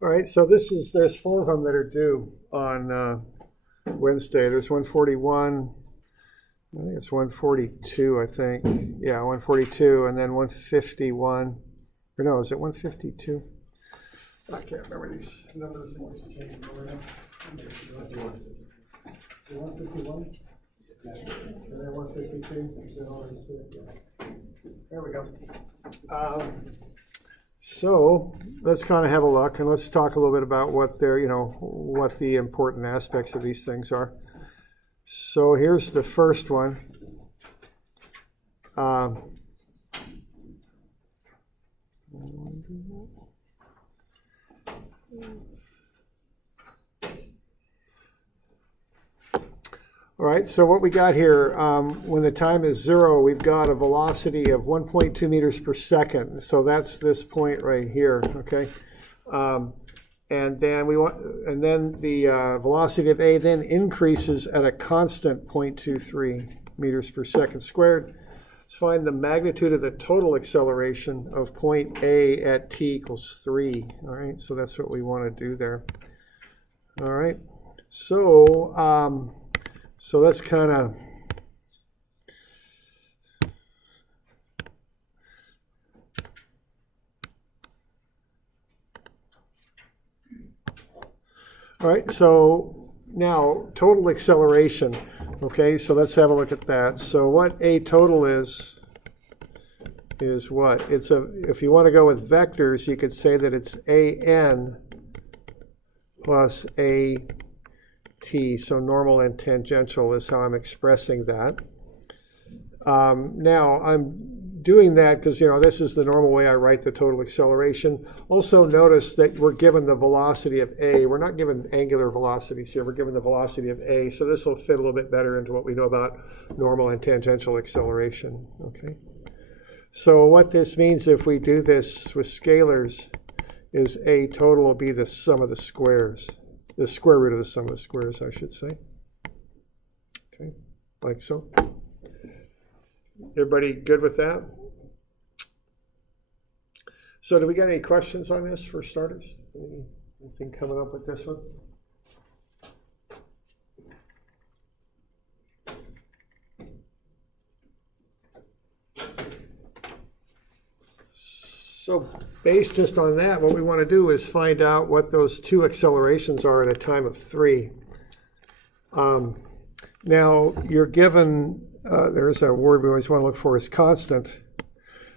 All right, so there's 4 of them that are due on Wednesday. There's 141, I think it's 142, I think. Yeah, 142, and then 151. Or no, is it 152? I can't remember these numbers. 151? And then 152? There we go. So let's kind of have a look, and let's talk a little bit about what what the important aspects of these things are. So here's the first one. All right, so what we got here, when the time is 0, we've got a velocity of 1.2 meters per second. So that's this point right here, okay? And then the velocity of A then increases at a constant 0.23 meters per second squared. Let's find the magnitude of the total acceleration of point A at t equals 3. All right, so that's what we want to do there. All right, so let's kind of all right, so now total acceleration. Okay, so let's have a look at that. So what A total is what? If you want to go with vectors, you could say that it's AN plus AT. So normal and tangential is how I'm expressing that. Now I'm doing that because this is the normal way I write the total acceleration. Also notice that we're given the velocity of A. We're not given angular velocities here. We're given the velocity of A. So this will fit a little bit better into what we know about normal and tangential acceleration. Okay. So what this means if we do this with scalars is A total will be the sum of the squares. The square root of the sum of the squares, I should say. Okay, like so. Everybody good with that? So do we got any questions on this for starters? Anything coming up with this one? So based just on that, what we want to do is find out what those 2 accelerations are at a time of 3. Now you're given, there's a word we always want to look for, is constant.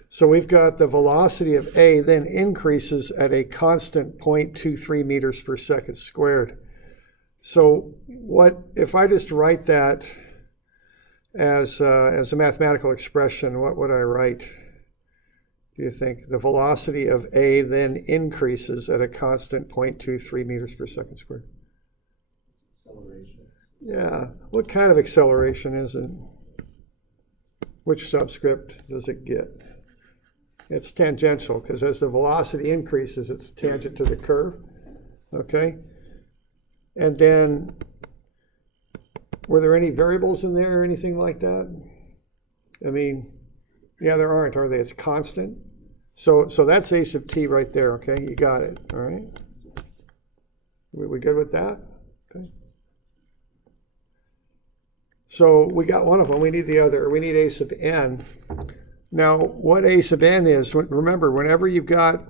So we've got the velocity of A then increases at a constant 0.23 meters per second squared. So what if I just write that as a mathematical expression, what would I write? Do you think the velocity of A then increases at a constant 0.23 meters per second squared? Acceleration. Yeah. What kind of acceleration is it? Which subscript does it get? It's tangential, because as the velocity increases, it's tangent to the curve. Okay? And then, were there any variables in there or anything like that? I mean, yeah, there aren't, are they? It's constant. So that's A sub t right there, okay? You got it, all right? We good with that? Okay. So we got one of them, we need the other. We need A sub n. Now, what A sub n is, remember, whenever you've got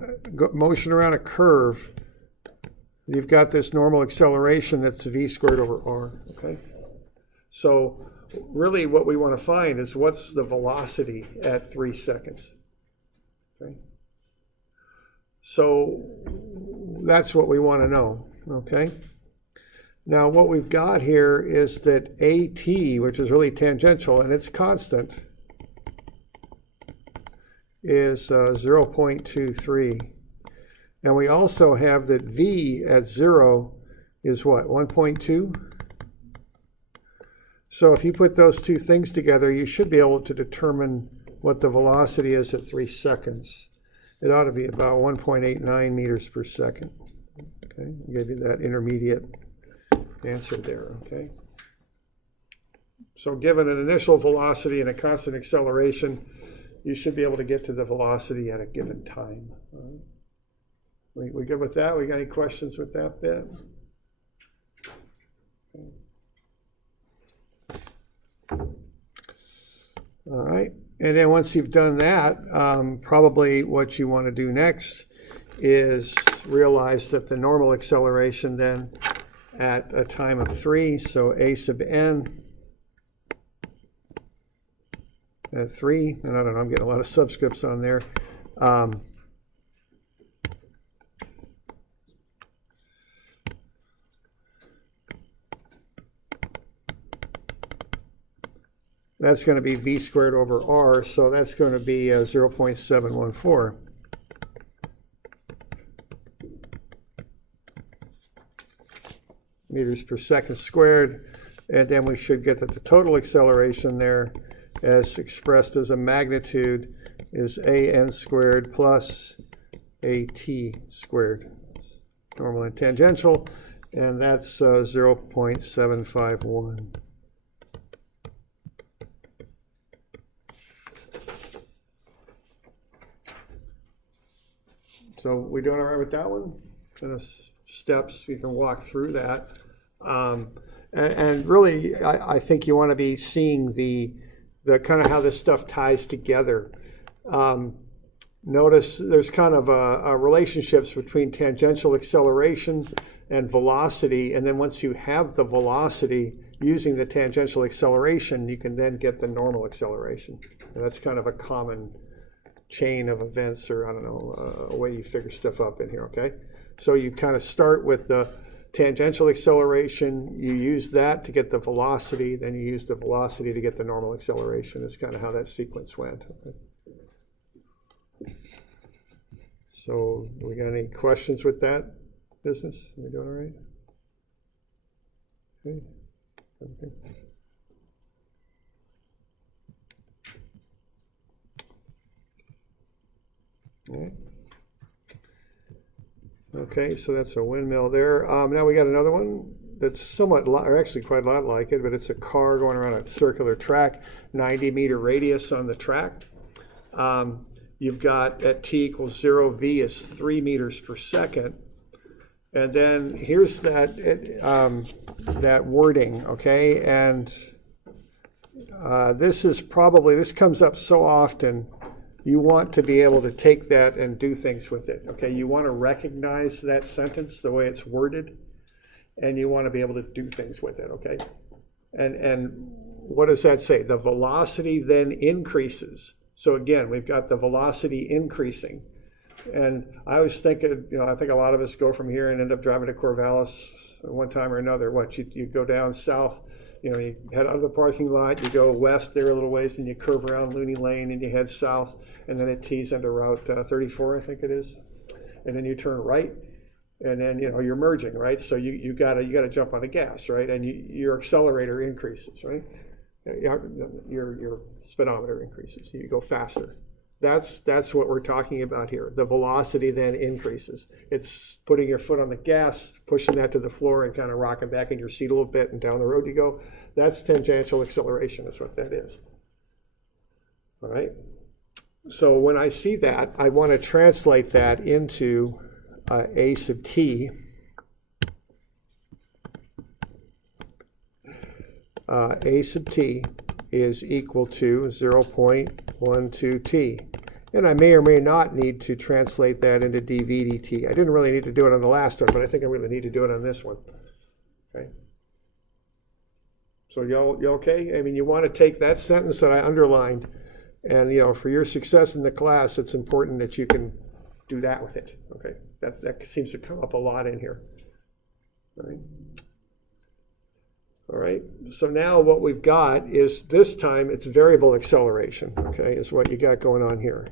motion around a curve, you've got this normal acceleration that's v squared over r, okay? So really what we want to find is what's the velocity at 3 seconds. Okay? So that's what we want to know. Okay? Now what we've got here is that AT, which is really tangential, and it's constant, is 0.23. And we also have that V at 0 is what, 1.2? So if you put those 2 things together, you should be able to determine what the velocity is at 3 seconds. It ought to be about 1.89 meters per second. Okay, I'll give you that intermediate answer there, okay? So given an initial velocity and a constant acceleration, you should be able to get to the velocity at a given time. All right? We good with that? We got any questions with that bit? All right, and then once you've done that, probably what you want to do next is realize that the normal acceleration then at a time of 3, so a sub n at 3, and I don't know, I'm getting a lot of subscripts on there. That's going to be v squared over r, so that's going to be 0.714. Meters per second squared, and then we should get that the total acceleration there, as expressed as a magnitude, is an squared plus at squared, normal and tangential, and that's 0.751. So we doing all right with that one? And the steps, you can walk through that. And really, I think you want to be seeing the kind of how this stuff ties together. Notice there's kind of a relationships between tangential acceleration and velocity, and then once you have the velocity using the tangential acceleration, you can then get the normal acceleration. And that's kind of a common chain of events, or I don't know, a way you figure stuff up in here, okay? So you kind of start with the tangential acceleration, you use that to get the velocity, then you use the velocity to get the normal acceleration. That's kind of how that sequence went. Okay? So we got any questions with that business? Are we doing all right? Okay. Okay. All right. Okay, so that's a windmill there. Now we got another one that's somewhat, or actually quite a lot like it, but it's a car going around a circular track, 90-meter radius on the track. You've got at t equals 0, v is 3 meters per second. And then here's that that wording, okay? And this comes up so often. You want to be able to take that and do things with it, okay? You want to recognize that sentence, the way it's worded, and you want to be able to do things with it, okay? And what does that say? The velocity then increases. So again, we've got the velocity increasing. And I was thinking, I think a lot of us go from here and end up driving to Corvallis one time or another. You go down south, you head out of the parking lot, you go west there a little ways, and you curve around Looney Lane and you head south, and then it tees into Route 34, I think it is. And then you turn right, and then you're merging, right? So you gotta jump on the gas, right? And your accelerator increases, right? Your speedometer increases. You go faster. That's what we're talking about here. The velocity then increases. It's putting your foot on the gas, pushing that to the floor, and kind of rocking back in your seat a little bit, and down the road you go. That's tangential acceleration. That's what that is. All right. So when I see that, I want to translate that into a sub t. A sub t is equal to 0.12t. And I may or may not need to translate that into dv dt. I didn't really need to do it on the last one, but I think I really need to do it on this one. Okay. So you okay? I mean, you want to take that sentence that I underlined, and for your success in the class, it's important that you can do that with it. Okay. That seems to come up a lot in here. All right. All right, so now what we've got is, this time it's variable acceleration, okay, is what you got going on here.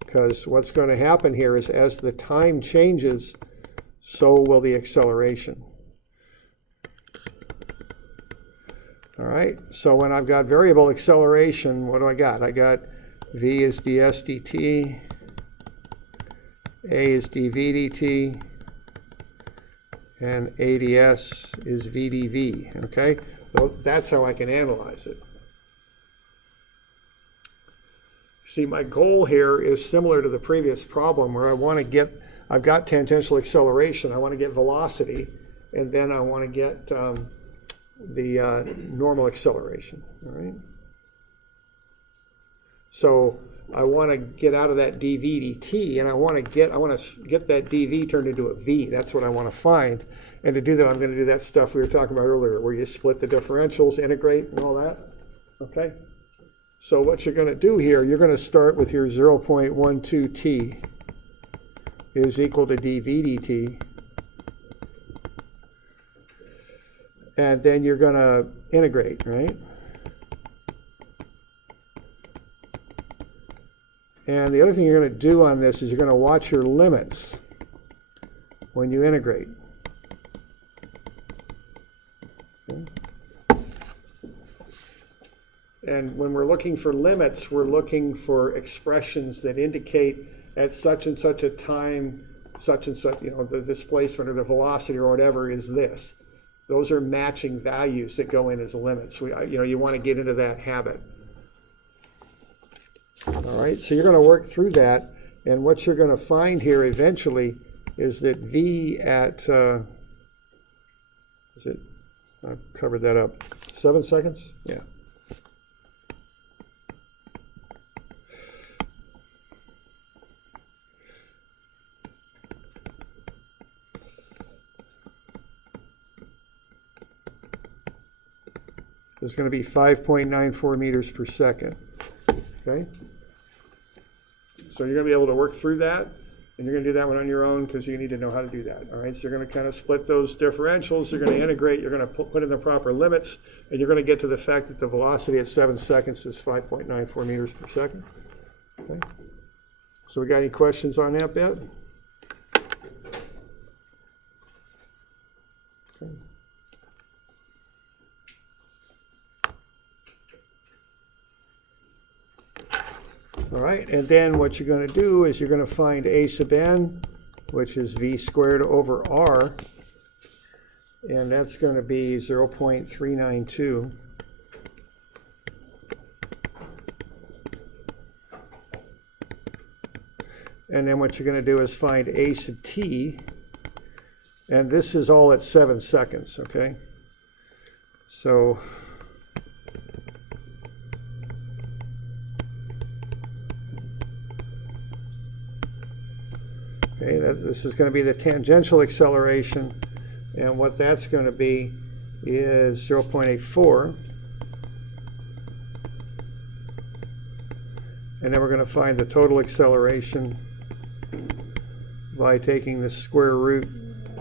Because what's going to happen here is, as the time changes, so will the acceleration. All right, so when I've got variable acceleration, what do I got? I got v is ds dt, a is dv dt, and ADS is VDV, okay? Well, that's how I can analyze it. See, my goal here is similar to the previous problem, where I want to get I've got tangential acceleration. I want to get velocity, and then I want to get the normal acceleration. All right. So I want to get out of that dv dt, and I want to get that dv turned into a v. That's what I want to find. And to do that, I'm going to do that stuff we were talking about earlier, where you split the differentials, integrate, and all that. Okay. So what you're going to do here, you're going to start with your 0.12 t is equal to dv dt. And then you're going to integrate, right? And the other thing you're going to do on this is you're going to watch your limits when you integrate. Okay. And when we're looking for limits, we're looking for expressions that indicate at such and such a time, such and such, the displacement or the velocity or whatever is this. Those are matching values that go in as limits. You want to get into that habit. All right, so you're going to work through that, and what you're going to find here eventually is that v at, I've covered that up, 7 seconds? Yeah. It's going to be 5.94 meters per second. Okay? So you're going to be able to work through that, and you're going to do that one on your own because you need to know how to do that. All right? So you're going to kind of split those differentials. You're going to integrate. You're going to put in the proper limits, and you're going to get to the fact that the velocity at 7 seconds is 5.94 meters per second. Okay? So we got any questions on that bit? Okay. All right, and then what you're going to do is you're going to find a sub n, which is v squared over r, and that's going to be 0.392. And then what you're going to do is find a sub t, and this is all at 7 seconds, okay? So okay, this is going to be the tangential acceleration, and what that's going to be is 0.84. And then we're going to find the total acceleration by taking the square root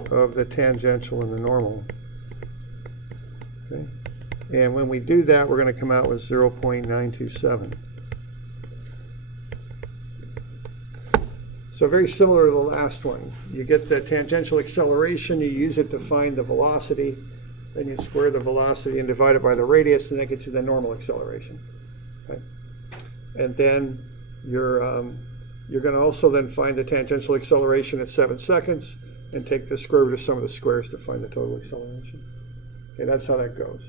of the tangential and the normal. Okay? And when we do that, we're going to come out with 0.927. So very similar to the last one. You get the tangential acceleration, you use it to find the velocity, then you square the velocity and divide it by the radius, and that gets you the normal acceleration. Okay? And then you're going to also then find the tangential acceleration at 7 seconds and take the square root of some of the squares to find the total acceleration. Okay, that's how that goes.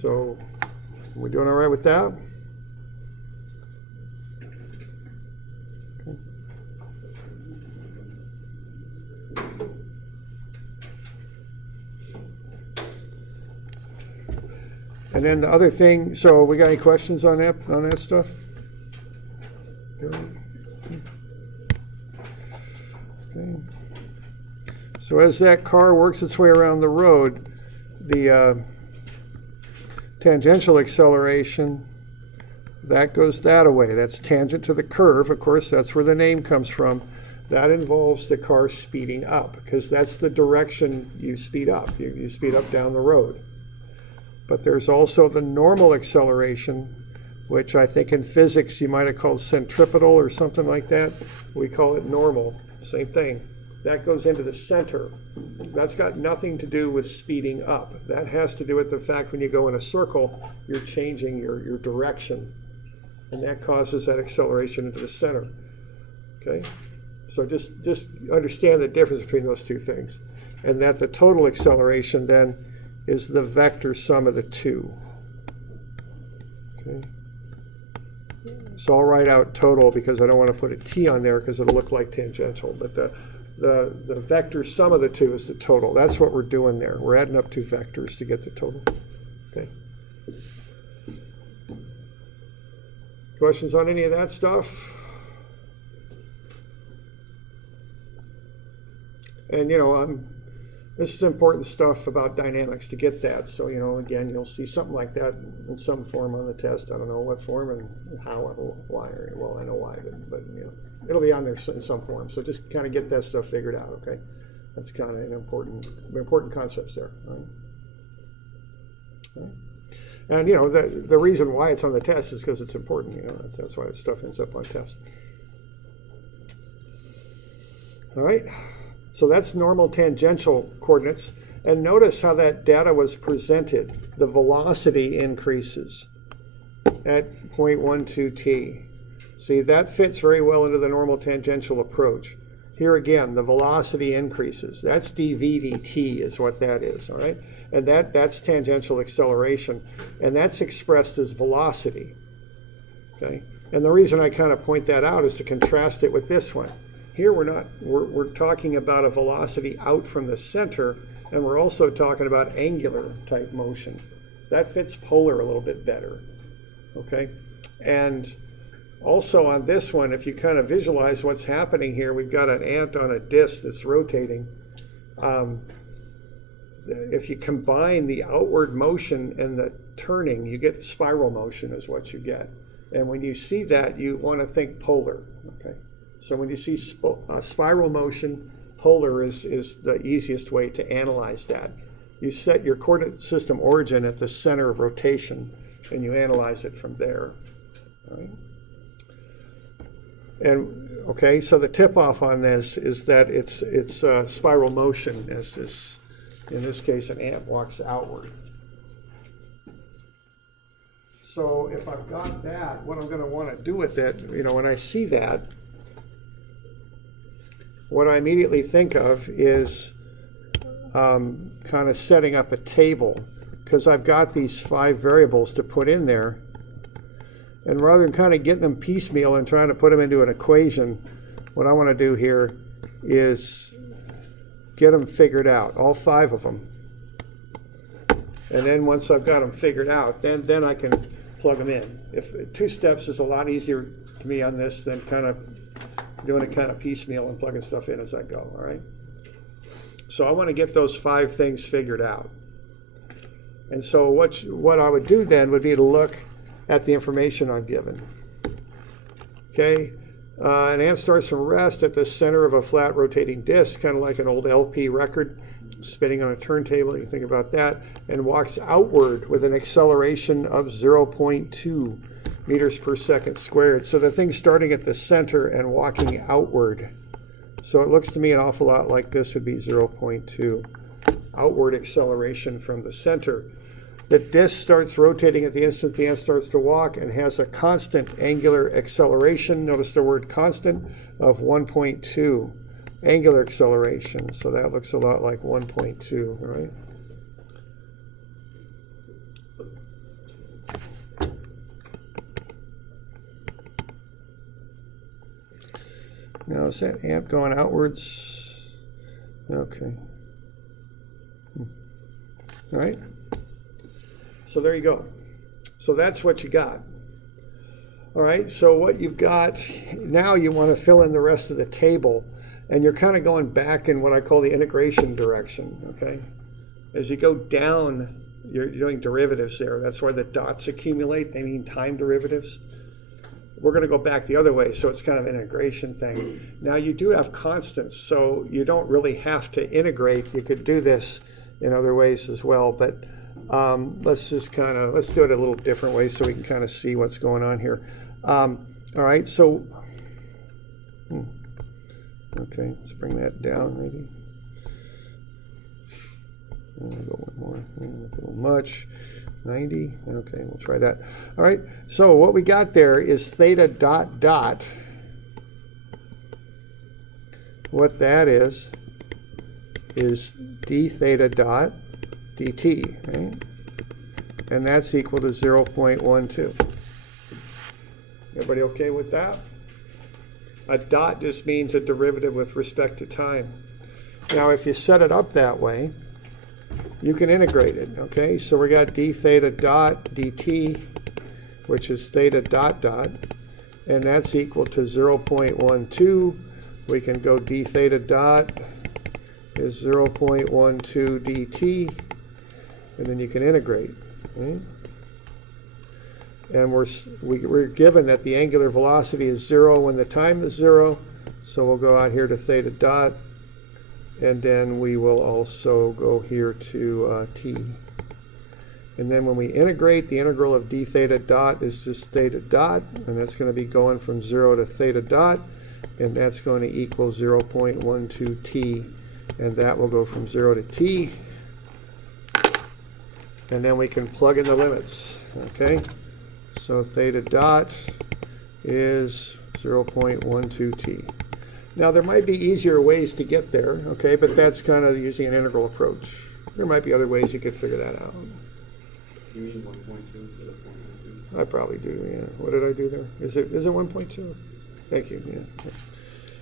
So, are we doing all right with that? And then the other thing, so we got any questions on that stuff? Okay. So as that car works its way around the road, the tangential acceleration, that goes that way. That's tangent to the curve. Of course, that's where the name comes from. That involves the car speeding up, because that's the direction you speed up. You speed up down the road. But there's also the normal acceleration, which I think in physics you might have called centripetal or something like that. We call it normal. Same thing. That goes into the center. That's got nothing to do with speeding up. That has to do with the fact when you go in a circle, you're changing your direction. And that causes that acceleration into the center. Okay? So just understand the difference between those two things. And that the total acceleration then is the vector sum of the two. Okay? So I'll write out total because I don't want to put a t on there because it'll look like tangential. But the vector sum of the two is the total. That's what we're doing there. We're adding up two vectors to get the total. Okay. Questions on any of that stuff? And this is important stuff about dynamics to get that. So again, you'll see something like that in some form on the test. I don't know what form and how or why. Well, I know why, but it'll be on there in some form. So just kind of get that stuff figured out. Okay, that's kind of an important concepts there. Right? Okay. And the reason why it's on the test is because it's important. That's why this stuff ends up on test. All right. So that's normal tangential coordinates. And notice how that data was presented. The velocity increases at 0.12 t. See, that fits very well into the normal tangential approach. Here again, the velocity increases. That's dv dt is what that is, all right? And that's tangential acceleration. And that's expressed as velocity, okay? And the reason I kind of point that out is to contrast it with this one. Here we're talking about a velocity out from the center, and we're also talking about angular type motion. That fits polar a little bit better, okay? And also on this one, if you kind of visualize what's happening here, we've got an ant on a disc that's rotating. If you combine the outward motion and the turning, you get spiral motion is what you get. And when you see that, you want to think polar, okay? So when you see spiral motion, polar is the easiest way to analyze that. You set your coordinate system origin at the center of rotation, and you analyze it from there. All right? And okay, so the tip-off on this is that it's spiral motion. In this case, an ant walks outward. So if I've got that, what I'm going to want to do with it, when I see that, what I immediately think of is kind of setting up a table, because I've got these 5 variables to put in there. And rather than kind of getting them piecemeal and trying to put them into an equation, what I want to do here is get them figured out, all 5 of them. And then once I've got them figured out, then I can plug them in. If 2 steps is a lot easier to me on this than kind of doing it kind of piecemeal and plugging stuff in as I go, all right? So I want to get those 5 things figured out. And so what I would do then would be to look at the information I'm given. Okay, an ant starts from rest at the center of a flat rotating disc, kind of like an old LP record, spinning on a turntable, you think about that, and walks outward with an acceleration of 0.2 meters per second squared. So the thing's starting at the center and walking outward. So it looks to me an awful lot like this would be 0.2 outward acceleration from the center. The disc starts rotating at the instant the ant starts to walk and has a constant angular acceleration. Notice the word constant of 1.2 angular acceleration. So that looks a lot like 1.2, right? Now is that ant going outwards? Okay. All right. So there you go. So that's what you got. All right, so what you've got, now you want to fill in the rest of the table, and you're kind of going back in what I call the integration direction, okay? As you go down, you're doing derivatives there. That's why the dots accumulate. They mean time derivatives. We're going to go back the other way, so it's kind of an integration thing. Now you do have constants, so you don't really have to integrate. You could do this in other ways as well, but let's do it a little different way so we can kind of see what's going on here. All right, so, okay, let's bring that down maybe. We'll go one more, a little much. 90, okay, we'll try that. All right, so what we got there is theta dot dot. What that is d theta dot dt, right? And that's equal to 0.12. Everybody okay with that? A dot just means a derivative with respect to time. Now, if you set it up that way, you can integrate it, okay? So we got d theta dot dt, which is theta dot dot, and that's equal to 0.12. We can go d theta dot is 0.12 dt, and then you can integrate. Okay? And we're given that the angular velocity is 0 when the time is 0, so we'll go out here to theta dot, and then we will also go here to t. And then when we integrate, the integral of d theta dot is just theta dot, and that's going to be going from 0 to theta dot, and that's going to equal 0.12 t, and that will go from 0 to t. And then we can plug in the limits, okay? So theta dot is 0.12 t. Now there might be easier ways to get there, okay, but that's kind of using an integral approach. There might be other ways you could figure that out. You mean 1.2 instead of 0.12? I probably do, yeah. What did I do there? Is it 1.2? Thank you,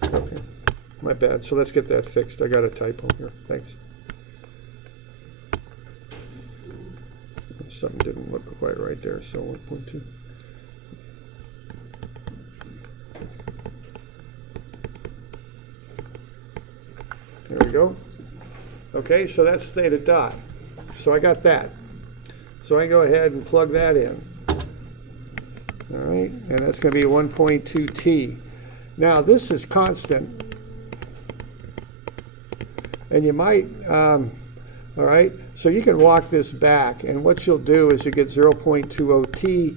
yeah. Okay, my bad. So let's get that fixed. I got a typo here. Thanks. Something didn't look quite right there, so 1.2. There we go. Okay, so that's theta dot. So I got that. So I can go ahead and plug that in. All right, and that's going to be 1.2 t. Now this is constant, and you might, all right, so you can walk this back, and what you'll do is you get 0.20 t,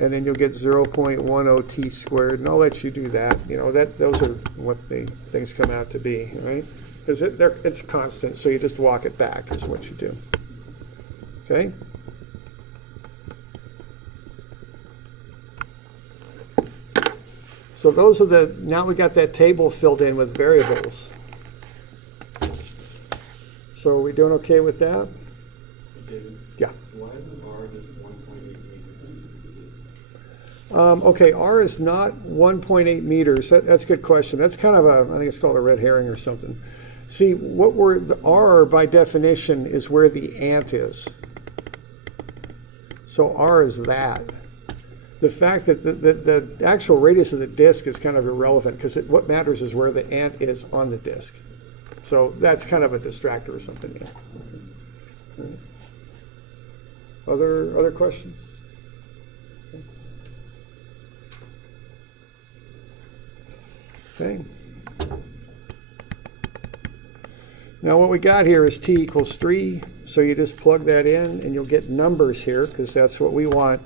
and then you'll get 0.10 t squared, and I'll let you do that. You know, those are what the things come out to be, right? Because it's constant, so you just walk it back is what you do. Okay? So those are now we got that table filled in with variables. So are we doing okay with that? David, Yeah. why isn't R just 1.8 meters? Okay, R is not 1.8 meters. That's a good question. That's kind of I think it's called a red herring or something. See, the R by definition is where the ant is. So R is that. The fact that the actual radius of the disk is kind of irrelevant, because what matters is where the ant is on the disk. So that's kind of a distractor or something. Yeah. Other questions? Okay. Now what we got here is t equals 3, so you just plug that in and you'll get numbers here, because that's what we want.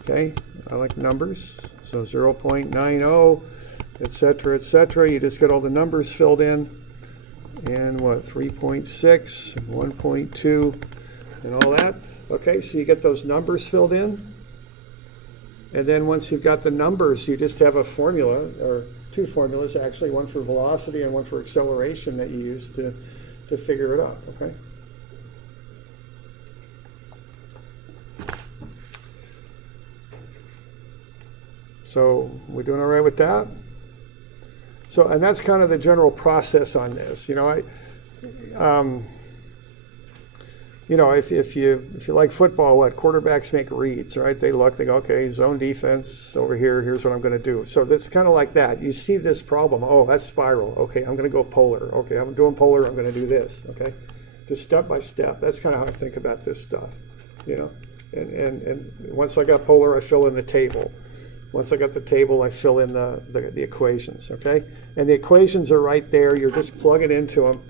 Okay, I like numbers. So 0.90, etc., etc. You just get all the numbers filled in. And what, 3.6, 1.2, and all that. Okay, so you get those numbers filled in. And then once you've got the numbers, you just have a formula, or two formulas actually, one for velocity and one for acceleration that you use to figure it out, okay? So we're doing all right with that? So, and that's kind of the general process on this. You know, if you like football, what quarterbacks make reads, right? They look, they go, okay, zone defense over here. Here's what I'm going to do. So that's kind of like that. You see this problem. Oh, that's spiral. Okay, I'm going to go polar. Okay, I'm doing polar. I'm going to do this. Okay, just step by step. That's kind of how I think about this stuff. You know, and once I got polar, I fill in the table. Once I got the table, I fill in the equations, okay? And the equations are right there. You're just plugging into them.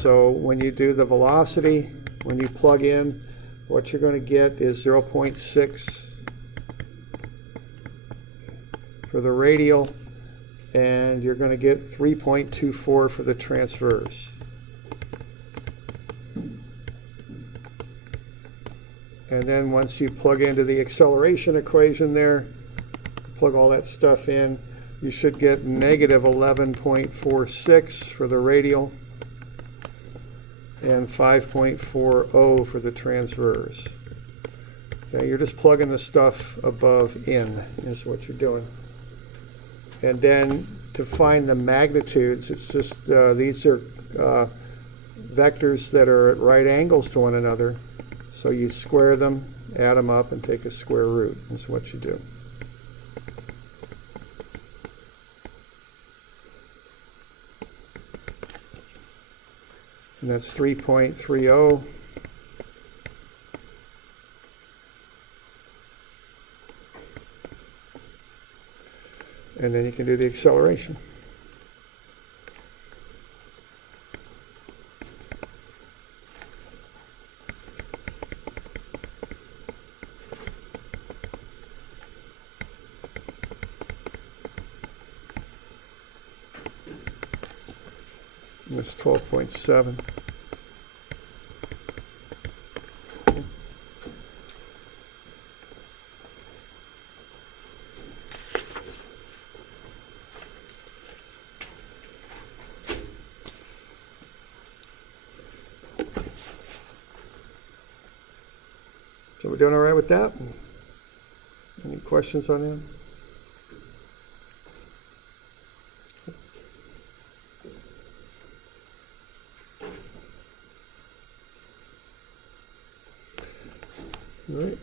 So when you do the velocity, when you plug in, what you're going to get is 0.6 for the radial, and you're going to get 3.24 for the transverse. And then once you plug into the acceleration equation there, plug all that stuff in, you should get negative 11.46 for the radial and 5.40 for the transverse. Okay, you're just plugging the stuff above in is what you're doing. And then to find the magnitudes, it's just these are vectors that are at right angles to one another. So you square them, add them up, and take a square root. That's what you do. And that's 3.30. And then you can do the acceleration. And that's 12.7. So we're doing all right with that? Any questions on that? All right.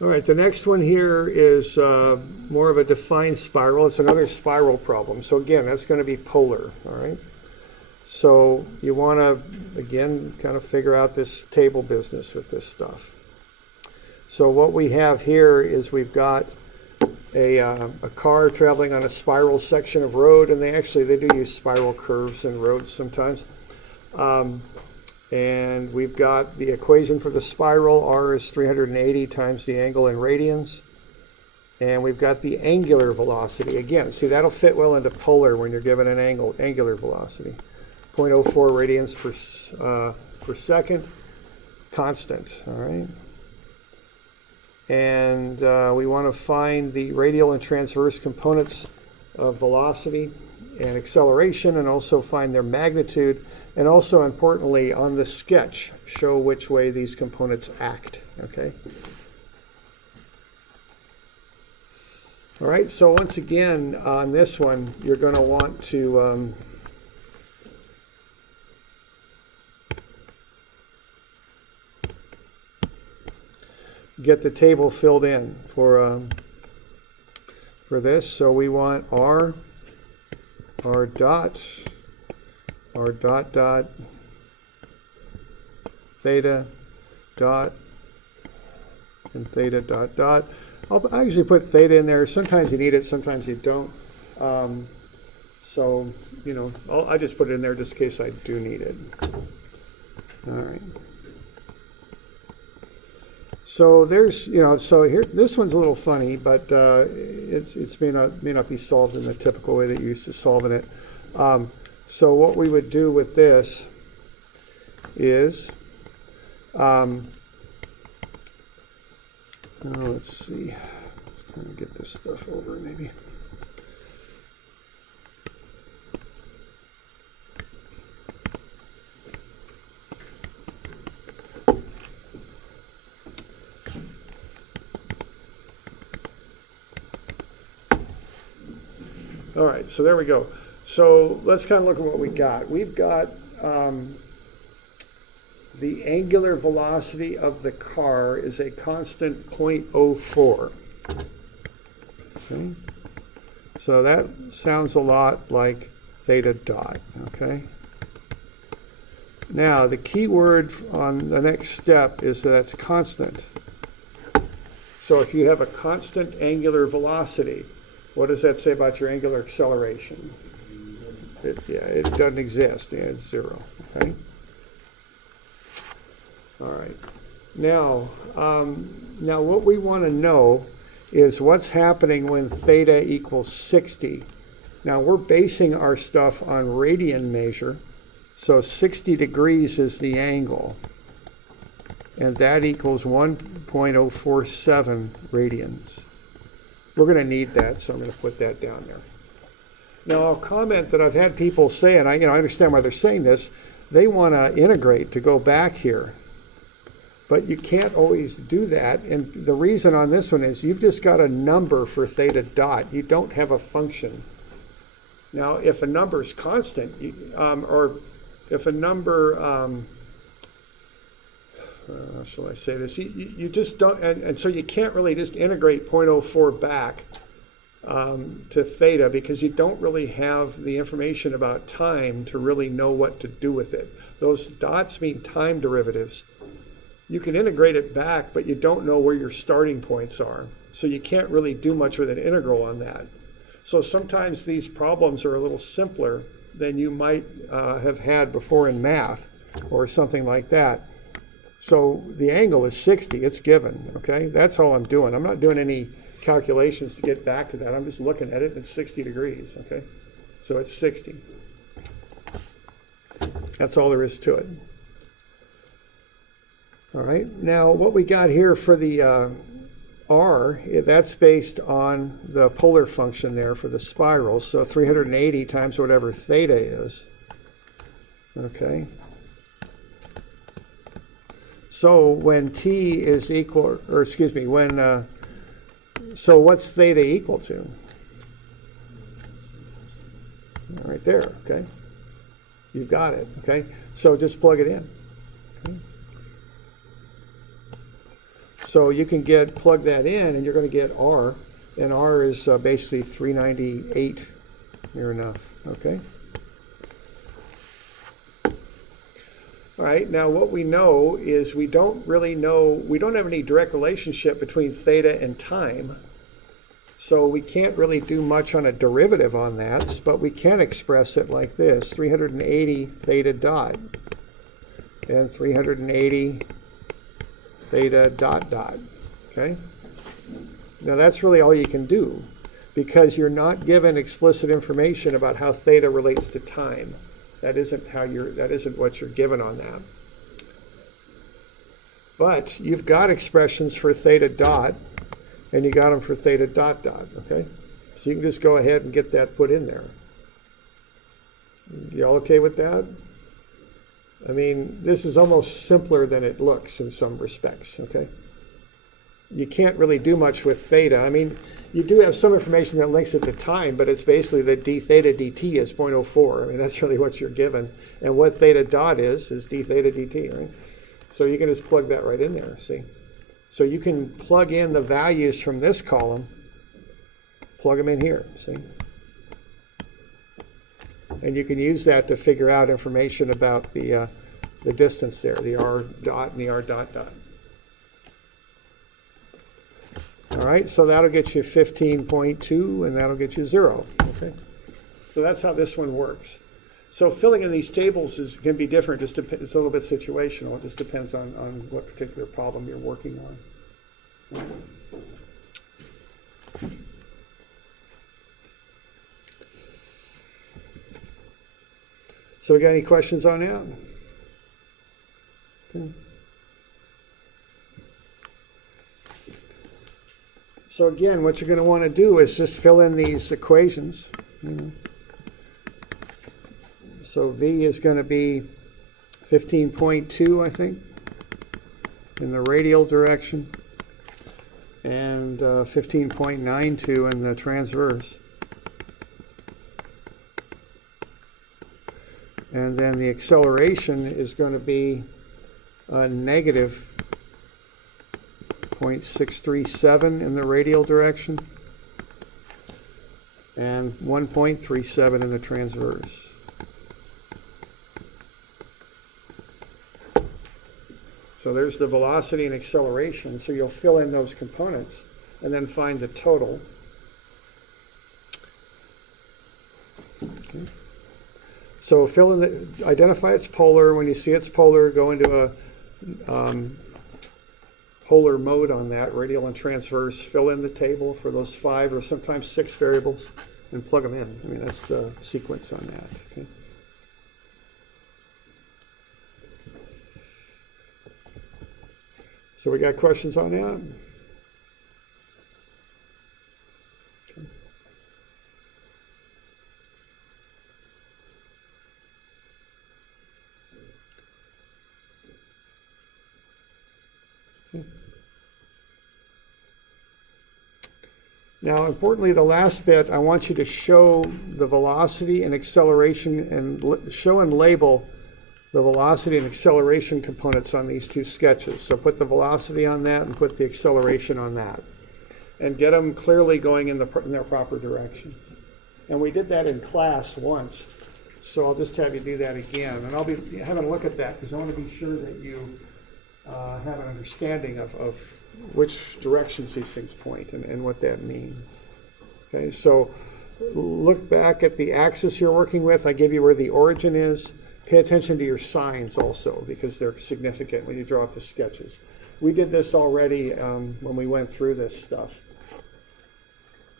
All right, the next one here is more of a defined spiral. It's another spiral problem. So again, that's going to be polar, all right? So you want to, again, kind of figure out this table business with this stuff. So what we have here is we've got a car traveling on a spiral section of road, and they do use spiral curves in roads sometimes. And we've got the equation for the spiral. R is 380 times the angle in radians. And we've got the angular velocity. Again, see, that'll fit well into polar when you're given an angular velocity. 0.04 radians per second, constant, all right? And we want to find the radial and transverse components of velocity and acceleration, and also find their magnitude, and also importantly on the sketch show which way these components act. Okay. All right, so once again on this one you're going to want to get the table filled in for this. So we want r dot theta dot and theta dot dot. I usually put theta in there. Sometimes you need it, sometimes you don't. So, you know, I just put it in there just in case I do need it. All right. So there's, you know, so here, this one's a little funny, but it may not be solved in the typical way that you're used to solving it. So what we would do with this is, let's see, let's kind of get this stuff over maybe. All right, so there we go. So let's kind of look at what we got. We've got the angular velocity of the car is a constant 0.04. Okay, so that sounds a lot like theta dot. Okay. Now the key word on the next step is that it's constant. So if you have a constant angular velocity, what does that say about your angular acceleration? It doesn't exist. Yeah, it's zero. Okay. All right. Now what we want to know is what's happening when theta equals 60. Now we're basing our stuff on radian measure, so 60 degrees is the angle, and that equals 1.047 radians. We're going to need that, so I'm going to put that down there. Now I'll comment that I've had people say, and I understand why they're saying this, they want to integrate to go back here. But you can't always do that, and the reason on this one is you've just got a number for theta dot. You don't have a function. Now, if a number is constant, or if a number, how shall I say this? You just don't, and so you can't really just integrate 0.04 back to theta because you don't really have the information about time to really know what to do with it. Those dots mean time derivatives. You can integrate it back, but you don't know where your starting points are. So you can't really do much with an integral on that. So sometimes these problems are a little simpler than you might have had before in math or something like that. So the angle is 60, it's given, okay? That's all I'm doing. I'm not doing any calculations to get back to that. I'm just looking at it, and it's 60 degrees, okay? So it's 60. That's all there is to it. All right, now what we got here for the R, that's based on the polar function there for the spiral, so 380 times whatever theta is. Okay. So when t is equal, or excuse me, when, so what's theta equal to? Right there, okay. You've got it, okay. So just plug it in. Okay. So you can plug that in, and you're going to get R, and R is basically 398 near enough, okay? All right, now what we know is we don't have any direct relationship between theta and time, so we can't really do much on a derivative on that, but we can express it like this, 380 theta dot, and 380 theta dot dot, okay? Now that's really all you can do because you're not given explicit information about how theta relates to time. That isn't what you're given on that. But you've got expressions for theta dot and you got them for theta dot dot, okay? So you can just go ahead and get that put in there. You all okay with that? I mean, this is almost simpler than it looks in some respects, okay? You can't really do much with theta. I mean, you do have some information that links it to time, but it's basically that d theta dt is 0.04. I mean, that's really what you're given. And what theta dot is d theta dt, right? So you can just plug that right in there, see? So you can plug in the values from this column, plug them in here, see? And you can use that to figure out information about the distance there, the r dot and the r dot dot. All right, so that'll get you 15.2 and that'll get you 0. Okay, so that's how this one works. So filling in these tables can be different. It's a little bit situational. It just depends on what particular problem you're working on. So we got any questions on that? Okay. So again, what you're going to want to do is just fill in these equations. So V is going to be 15.2, I think, in the radial direction, and 15.92 in the transverse. And then the acceleration is going to be negative 0.637 in the radial direction and 1.37 in the transverse. So there's the velocity and acceleration. So you'll fill in those components and then find the total. Okay. So identify its polar. When you see its polar, go into a polar mode on that, radial and transverse. Fill in the table for those 5 or sometimes 6 variables and plug them in. I mean, that's the sequence on that. Okay. So we got questions on that? Okay. Now, importantly, the last bit, I want you to show the velocity and acceleration and show and label the velocity and acceleration components on these two sketches. So put the velocity on that and put the acceleration on that. And get them clearly going in their proper directions. And we did that in class once. So I'll just have you do that again. And I'll be having a look at that because I want to be sure that you have an understanding of which directions these things point and what that means. Okay, so look back at the axis you're working with. I gave you where the origin is. Pay attention to your signs also because they're significant when you draw up the sketches. We did this already when we went through this stuff.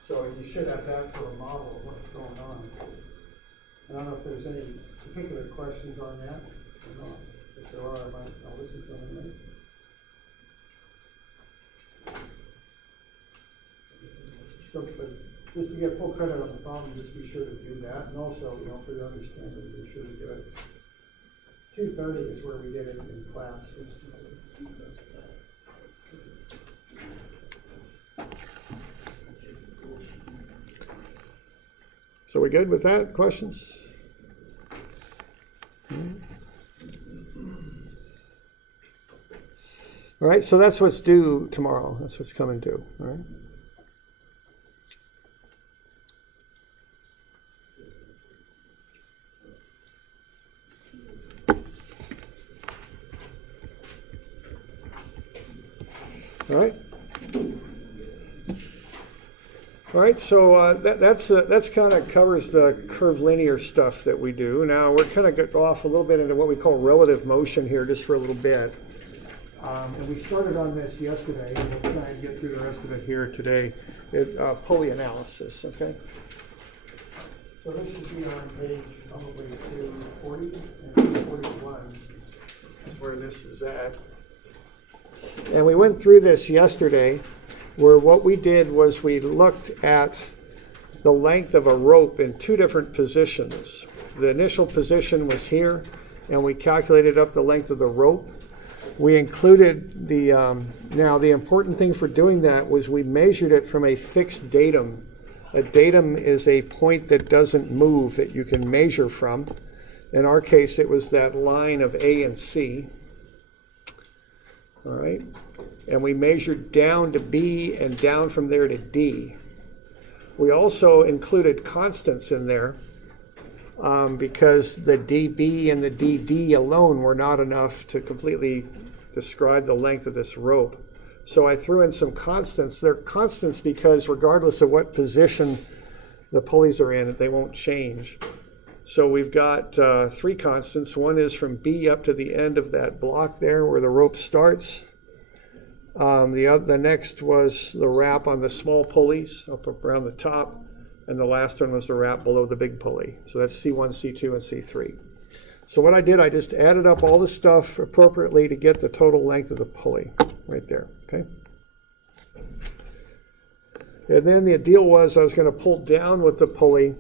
So you should have that for a model of what's going on. I don't know if there's any particular questions on that or not. If there are, I'll listen to them in a minute. So, but just to get full credit on the problem, just be sure to do that. And also, for the understanding, be sure to do it. 2:30 is where we did it in class. So we good with that? Questions? All right, so that's what's due tomorrow. That's what's coming due. All right. All right. All right, so that's kind of covers the curvilinear stuff that we do. Now we're kind of go off a little bit into what we call relative motion here, just for a little bit. And we started on this yesterday, and we'll try and get through the rest of it here today. Pulley analysis, okay? So this should be on page probably 240 and 241 is where this is at. And we went through this yesterday, where what we did was we looked at the length of a rope in two different positions. The initial position was here, and we calculated up the length of the rope. We included now the important thing for doing that was we measured it from a fixed datum. A datum is a point that doesn't move that you can measure from. In our case, it was that line of A and C. All right, and we measured down to B and down from there to D. We also included constants in there because the dB and the dd alone were not enough to completely describe the length of this rope. So I threw in some constants. They're constants because regardless of what position the pulleys are in, they won't change. So we've got three constants. One is from B up to the end of that block there where the rope starts. The next was the wrap on the small pulleys up around the top. And the last one was the wrap below the big pulley. So that's C1, C2, and C3. So what I did, I just added up all the stuff appropriately to get the total length of the pulley right there, okay? And then the deal was I was going to pull down with the pulley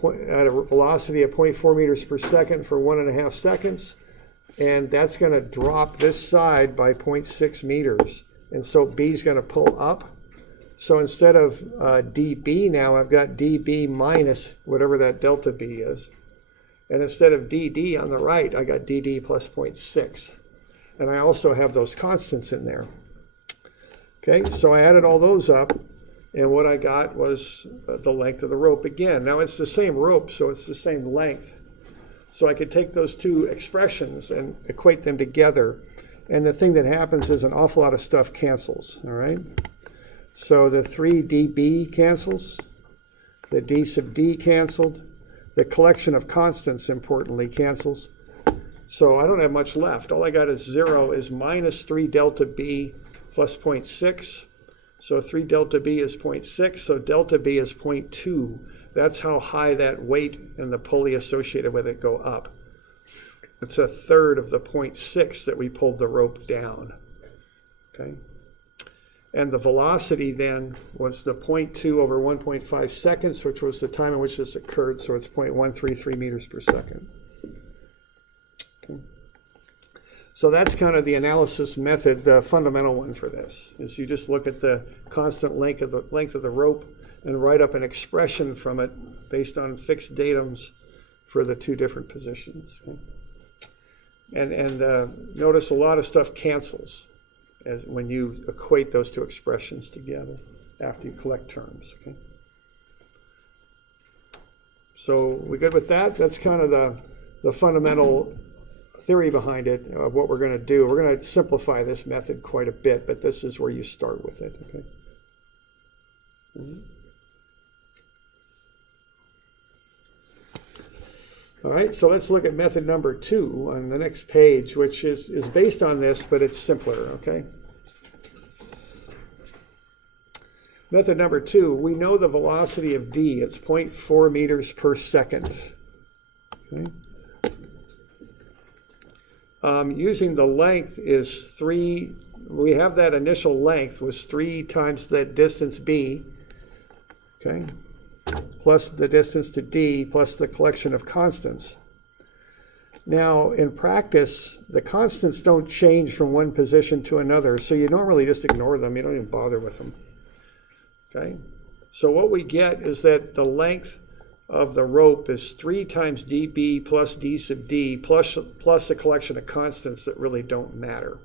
at a velocity of 0.4 meters per second for 1.5 seconds. And that's going to drop this side by 0.6 meters. And so B is going to pull up. So instead of dB now, I've got dB minus whatever that delta B is. And instead of dd on the right, I got dd plus 0.6. And I also have those constants in there. Okay, so I added all those up. And what I got was the length of the rope again. Now it's the same rope, so it's the same length. So I could take those two expressions and equate them together. And the thing that happens is an awful lot of stuff cancels, all right? So the 3 dB cancels, the d sub d canceled, the collection of constants, importantly, cancels. So I don't have much left. All I got is 0 is minus 3 delta B plus 0.6. So 3 delta B is 0.6, so delta B is 0.2. That's how high that weight and the pulley associated with it go up. It's a third of the 0.6 that we pulled the rope down. Okay. And the velocity then was the 0.2 over 1.5 seconds, which was the time in which this occurred, so it's 0.133 meters per second. Okay. So that's kind of the analysis method, the fundamental one for this, is you just look at the constant length of the rope and write up an expression from it based on fixed datums for the two different positions. Okay? And notice a lot of stuff cancels as when you equate those two expressions together after you collect terms. Okay? So we good with that? That's kind of the fundamental theory behind it of what we're going to do. We're going to simplify this method quite a bit, but this is where you start with it. Okay. All right, so let's look at method number 2 on the next page, which is based on this, but it's simpler. Okay. Method number 2, we know the velocity of d. It's 0.4 meters per second. Okay. Using the length is 3, we have that initial length was 3 times that distance b, okay, plus the distance to d, plus the collection of constants. Now, in practice, the constants don't change from one position to another, so you normally just ignore them. You don't even bother with them, okay? So what we get is that the length of the rope is 3 times db plus d sub d plus a collection of constants that really don't matter.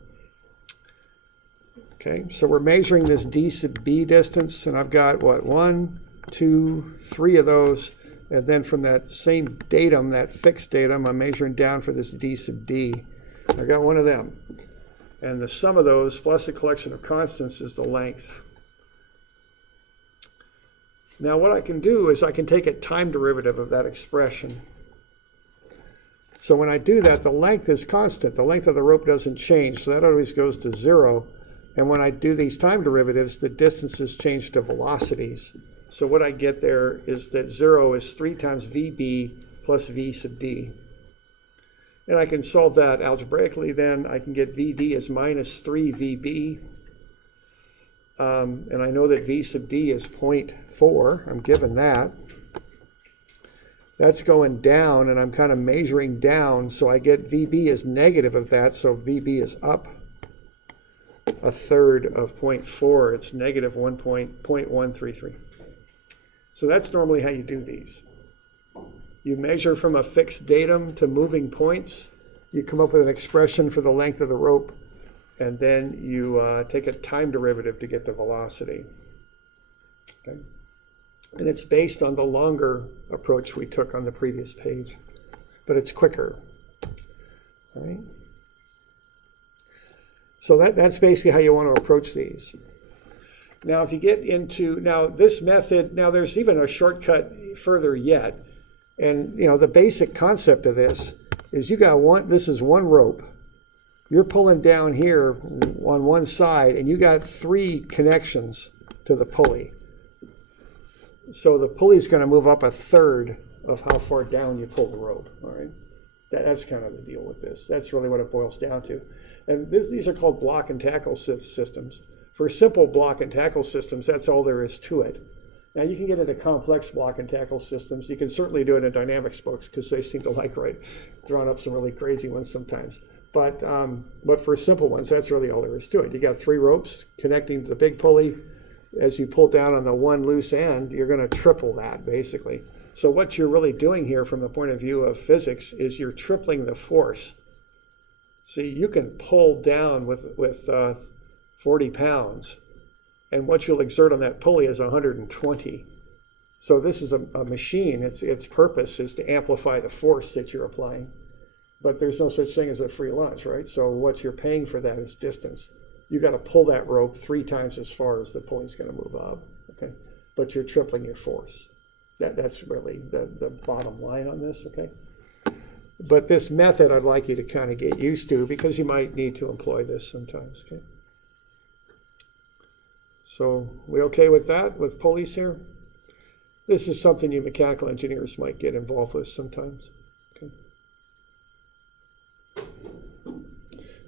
Okay, so we're measuring this d sub b distance, and I've got, what, 1, 2, 3 of those, and then from that same datum, that fixed datum, I'm measuring down for this d sub d. I've got one of them. And the sum of those plus a collection of constants is the length. Now what I can do is I can take a time derivative of that expression. So when I do that, the length is constant. The length of the rope doesn't change, so that always goes to 0. And when I do these time derivatives, the distances change to velocities. So what I get there is that 0 is 3 times vb plus v sub d. And I can solve that algebraically then. I can get vd as minus 3 vb. And I know that v sub d is 0.4. I'm given that. That's going down, and I'm kind of measuring down, so I get vb is negative of that, so vb is up a third of 0.4. It's negative 1.133. So that's normally how you do these. You measure from a fixed datum to moving points. You come up with an expression for the length of the rope, and then you take a time derivative to get the velocity. Okay? And it's based on the longer approach we took on the previous page, but it's quicker. All right? So that's basically how you want to approach these. Now, if you get into, now this method, now there's even a shortcut further yet. And, you know, the basic concept of this is you got one, this is one rope. You're pulling down here on one side, and you got 3 connections to the pulley. So the pulley's going to move up a third of how far down you pull the rope. All right, that's kind of the deal with this. That's really what it boils down to. And these are called block and tackle systems. For simple block and tackle systems, that's all there is to it. Now you can get into complex block and tackle systems. You can certainly do it in dynamics books because they seem to like drawing up some really crazy ones sometimes. But for simple ones, that's really all there is to it. You got 3 ropes connecting to the big pulley. As you pull down on the one loose end, you're going to triple that basically. So what you're really doing here from the point of view of physics is you're tripling the force. See, you can pull down with 40 pounds, and what you'll exert on that pulley is 120. So this is a machine. Its purpose is to amplify the force that you're applying. But there's no such thing as a free lunch, right? So what you're paying for that is distance. You got to pull that rope 3 times as far as the pulley's going to move up, okay? But you're tripling your force. That's really the bottom line on this, okay? But this method I'd like you to kind of get used to because you might need to employ this sometimes, okay? So we okay with that, with pulleys here? This is something you mechanical engineers might get involved with sometimes, okay?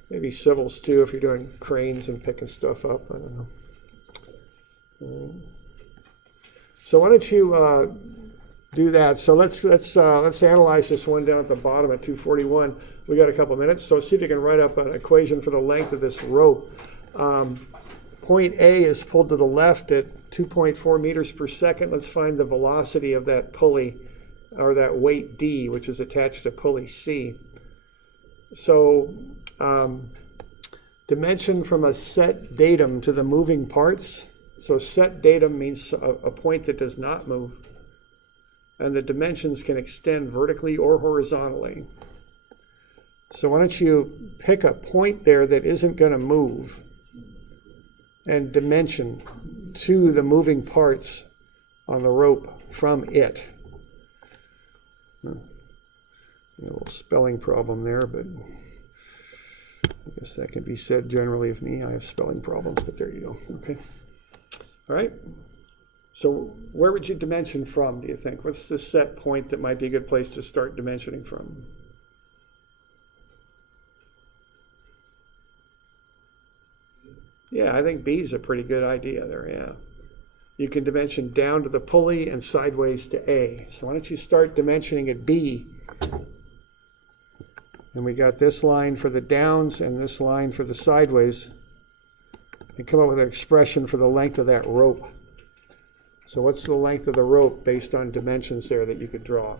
Maybe civils too, if you're doing cranes and picking stuff up, I don't know. So why don't you do that. So let's analyze this one down at the bottom at 241. We got a couple minutes, so see if you can write up an equation for the length of this rope. Point A is pulled to the left at 2.4 meters per second. Let's find the velocity of that pulley, or that weight D, which is attached to pulley C. So dimension from a set datum to the moving parts. So set datum means a point that does not move. And the dimensions can extend vertically or horizontally. So why don't you pick a point there that isn't going to move and dimension to the moving parts on the rope from it. A little spelling problem there, but I guess that can be said generally of me. I have spelling problems, but there you go. Okay. All right. So where would you dimension from, do you think? What's the set point that might be a good place to start dimensioning from? Yeah, I think B is a pretty good idea there, yeah. You can dimension down to the pulley and sideways to A. So why don't you start dimensioning at B? And we got this line for the downs and this line for the sideways. And come up with an expression for the length of that rope. So what's the length of the rope based on dimensions there that you could draw?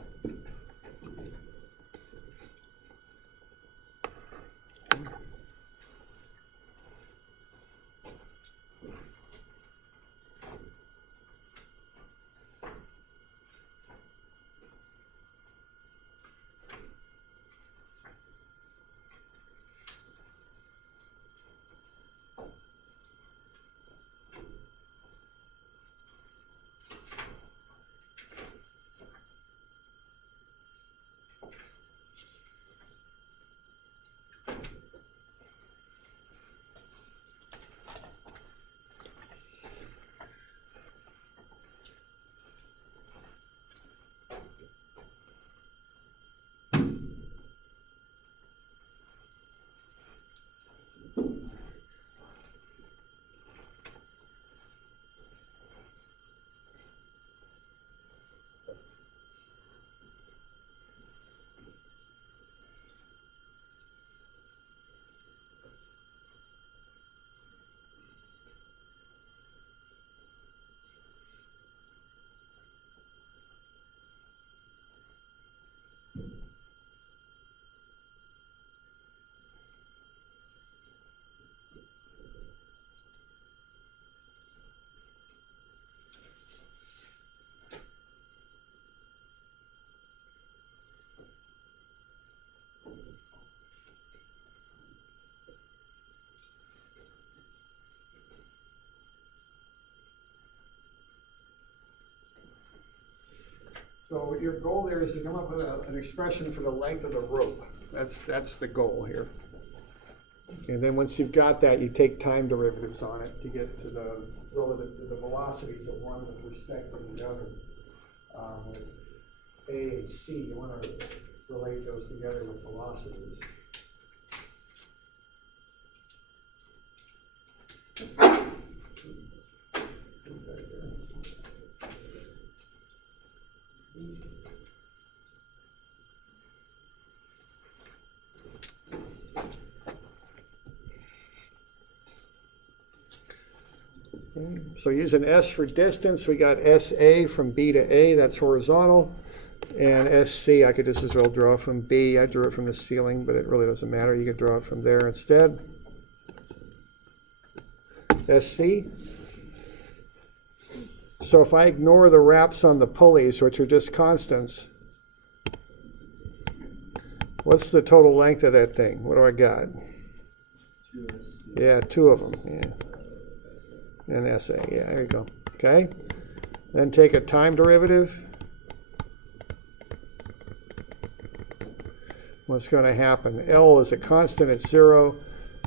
So your goal there is to come up with an expression for the length of the rope. That's the goal here. And then once you've got that, you take time derivatives on it to get to the velocities of one with respect to the other. With A and C, you want to relate those together with velocities. So using S for distance, we got SA from B to A, that's horizontal. And SC, I could just as well draw from B. I drew it from the ceiling, but it really doesn't matter. You could draw it from there instead. SC. So if I ignore the wraps on the pulleys, which are just constants, what's the total length of that thing? What do I got? Yeah, two of them. Yeah. And SA, yeah, there you go. Okay. Then take a time derivative. What's going to happen? L is a constant at 0.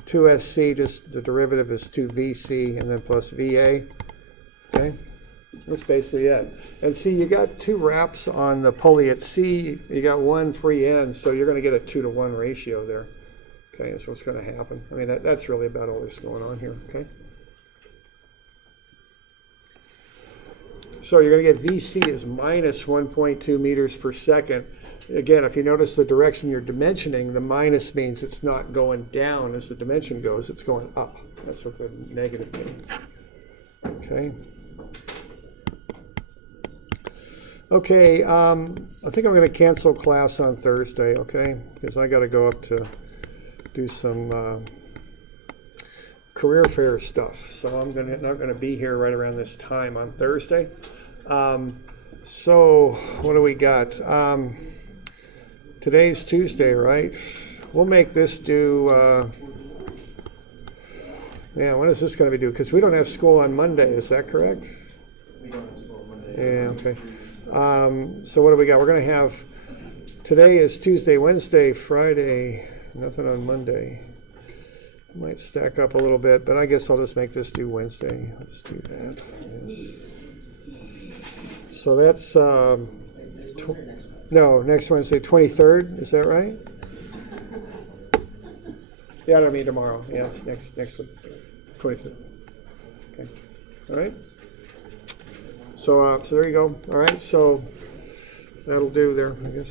2SC, just the derivative is 2VC, and then plus VA. Okay. That's basically it. And see, you got two wraps on the pulley at C. You got one free end, so you're going to get a 2-to-1 ratio there. Okay, that's what's going to happen. I mean, that's really about all that's going on here. Okay. So you're going to get VC is minus 1.2 meters per second. Again, if you notice the direction you're dimensioning, the minus means it's not going down as the dimension goes, it's going up. That's what the negative means. Okay. Okay, I think I'm going to cancel class on Thursday, okay? Because I got to go up to do some career fair stuff. So I'm not going to be here right around this time on Thursday. So what do we got? Today's Tuesday, right? We'll make this do, yeah, when is this going to be due? Because we don't have school on Monday, is that correct? We don't have school Monday. Yeah, okay. So what do we got? We're going to have, today is Tuesday, Wednesday, Friday, nothing on Monday. Might stack up a little bit, but I guess I'll just make this do Wednesday. Let's do that. Yes. So that's, no, next Wednesday, 23rd, is that right? Yeah, I don't mean tomorrow. Yeah, it's next week, 23rd. Okay, all right. So, so there you go. All right, so that'll do there, I guess.